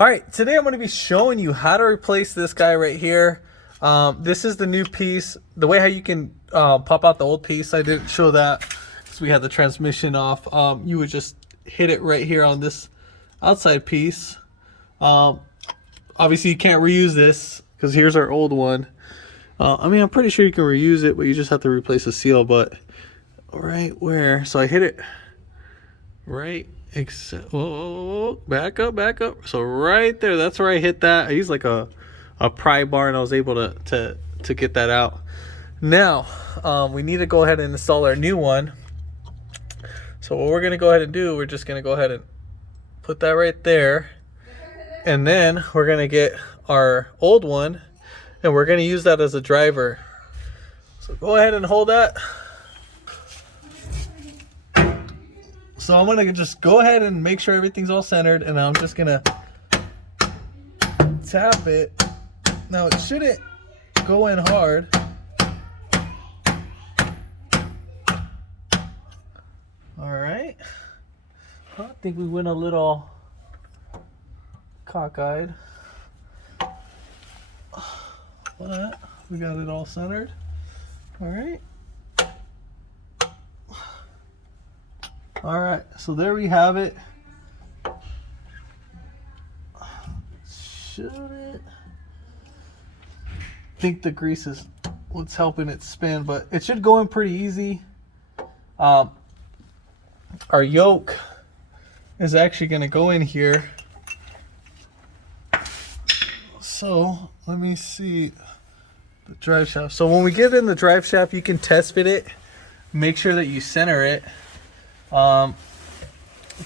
All right, today I'm going to be showing you how to replace this guy right here. This is the new piece. The way how you can pop out the old piece, I didn't show that because we had the transmission off. You would just hit it right here on this outside piece. Obviously you can't reuse this because here's our old one. I mean, I'm pretty sure you can reuse it, but you just have to replace the seal. But right where, so I hit it right, back up. So right there, that's where I hit that. I used like a pry bar and I was able to get that out. Now we need to go ahead and install our new one. So what we're gonna go ahead and do, we're just gonna go ahead and put that right there, and then we're gonna get our old one and we're gonna use that as a driver. So go ahead and hold that. So I'm gonna just go ahead and make sure everything's all centered, and I'm just gonna tap it. Now it shouldn't go in hard. All right. I think we went a little cockeyed. But we got it all centered. All right. All right, so there we have it. Should it? I think the grease is what's helping it spin, but it should go in pretty easy. Our yoke is actually going to go in here. So let me see the drive shaft. So when we get in the drive shaft, you can test fit it. Make sure that you center it.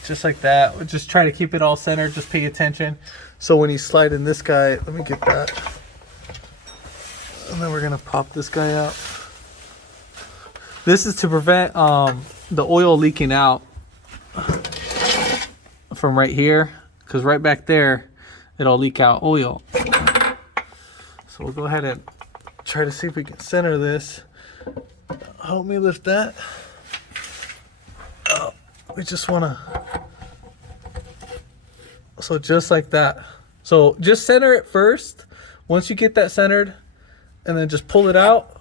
Just like that. We'll just try to keep it all centered. Just pay attention. So when you slide in this guy, let me get that. And then we're gonna pop this guy out. This is to prevent the oil leaking out from right here, because right back there it'll leak out oil. So we'll go ahead and try to see if we can center this. Help me lift that. We just want to, so just like that. So just center it first. Once you get that centered, and then just pull it out,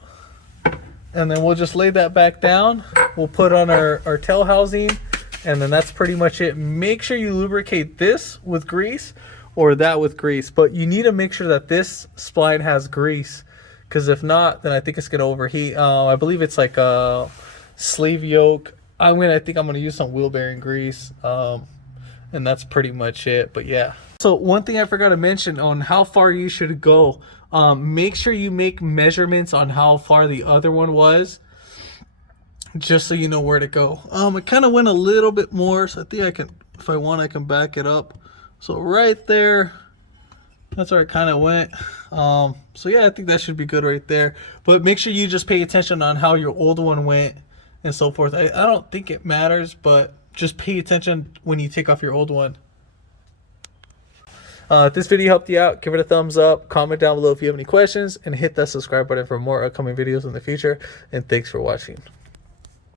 and then we'll just lay that back down. We'll put on our tail housing, and then that's pretty much it. Make sure you lubricate this with grease or that with grease, but you need to make sure that this spline has grease, because if not, then I think it's going to overheat. I believe it's like a sleeve yoke. I think I'm gonna use some wheel bearing grease, and that's pretty much it. But yeah. So one thing I forgot to mention on how far you should go. Make sure you make measurements on how far the other one was, just so you know where to go. It kind of went a little bit more, so I think I can, if I want, I can back it up. So right there, that's where it kind of went. So yeah, I think that should be good right there. But make sure you just pay attention on how your old one went and so forth. I don't think it matters, but just pay attention when you take off your old one. If this video helped you out, give it a thumbs up, comment down below if you have any questions, and hit that subscribe button for more upcoming videos in the future. And thanks for watching.